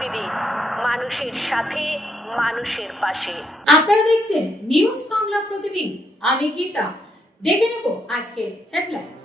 প্রতিদিন মানুষের সাথে, মানুষের পাশে। আপনারা দেখছেন নিউজ বাংলা প্রতিদিন। আমি গীতা। দেখে নেব আজকের হেডলাইন্স।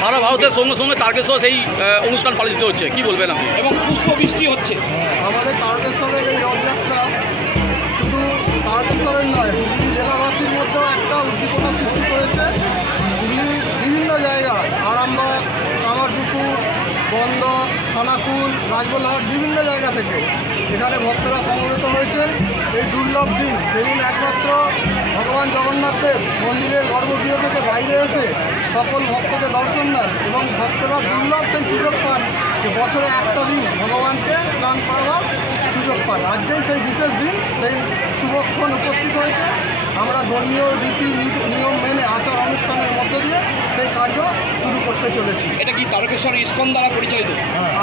সারা ভারতের সঙ্গে সঙ্গে তারকেশ্বর সেই অনুষ্ঠান পালিত হচ্ছে, কি বলবেন আপনি? এবং পুষ্পবৃষ্টি হচ্ছে। আমাদের তারকেশ্বরের এই রথযাত্রা শুধু তারকেশ্বরের নয়, হুগলি জেলাবাসীর মধ্যেও একটা উদ্দীপনা সৃষ্টি করেছে। হুগলির বিভিন্ন জায়গায় আরামবাগ, কামারপুকুর, বন্দর, খানাকুল, রাজবলহাট বিভিন্ন জায়গা থেকে এখানে ভক্তরা সমবেত হয়েছেন। এই দুর্লভ দিন, সেদিন একমাত্র ভগবান জগন্নাথের মন্দিরের গর্ভগৃহ থেকে বাইরে এসে সকল ভক্তকে দর্শন দেন এবং ভক্তরা দুর্লভ সেই সুযোগ পান যে বছরে একটা দিন ভগবানকে স্নান করাবার সুযোগ পান। আজকেই সেই বিশেষ দিন, সেই শুভক্ষণ উপস্থিত হয়েছে। আমরা ধর্মীয় রীতি নিয়ম মেনে আচার অনুষ্ঠানের মধ্য দিয়ে সেই কার্য শুরু করতে চলেছি। এটা কি তারকেশ্বর ইসকন দ্বারা পরিচালিত?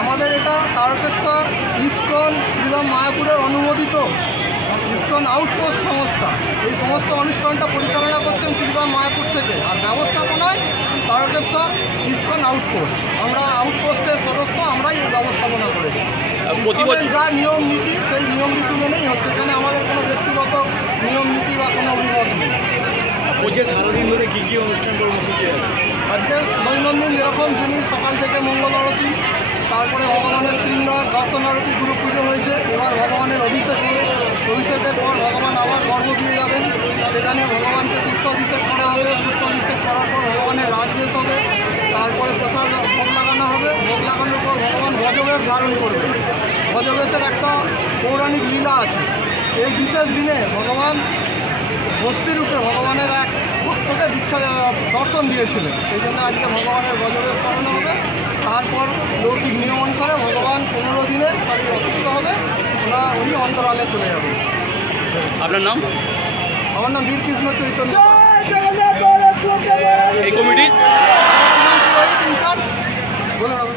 আমাদের এটা তারকেশ্বর ইসকন শ্রীরাম মায়াপুরের অনুমোদিত ইসকন আউটপোস্ট সংস্থা। এই সমস্ত অনুষ্ঠানটা পরিচালনা করছেন শ্রীরাম মায়াপুর থেকে, আর ব্যবস্থাপনায় তারকেশ্বর ইসকন আউটপোস্ট। আমরা আউটপোস্টের সদস্য, আমরাই এই ব্যবস্থাপনা করেছি। যা নিয়ম নীতি সেই নিয়ম নীতি মেনেই হচ্ছে, এখানে আমাদের কোনো ব্যক্তিগত নিয়ম নীতি বা কোনো অভিমত নেই। ওই সারাদিন ধরে কী কী অনুষ্ঠান কর্মসূচি আছে? আজকে দৈনন্দিন যেরকম যিনি সকাল থেকে মঙ্গল আরতি, তারপরে ভগবানের শৃঙ্গার, দর্শন আরতি, গুরু পুজো হয়েছে। এবার ভগবানের অভিষেক হবে। অভিষেকের পর ভগবান আবার গর্ভগৃহে যাবেন, সেখানে ভগবানকে পুষ্পাভিষেক করা হবে। পুষ্পাভিষেক করার পর ভগবানের রাজবেশ হবে, তারপরে প্রসাদ ভোগ লাগানো হবে। ভোগ লাগানোর পর ভগবান গজবেশ ধারণ করবে। গজবেশের একটা পৌরাণিক লীলা আছে। এই বিশেষ দিনে ভগবান হস্তিরূপে ভগবানের এক ভক্তকে দীক্ষা দর্শন দিয়েছিলেন, সেই জন্য আজকে ভগবানের গজবেশ করানো হবে। তারপর লৌকিক নিয়ম অনুসারে ভগবান 15 দিনে শরীর অসুস্থ হবে, উনি অন্তরালে চলে যাবেন। আপনার নাম? আমার নাম বীরকৃষ্ণ চৈতন্য। এই কমিটির ইনচার্জ বলুন।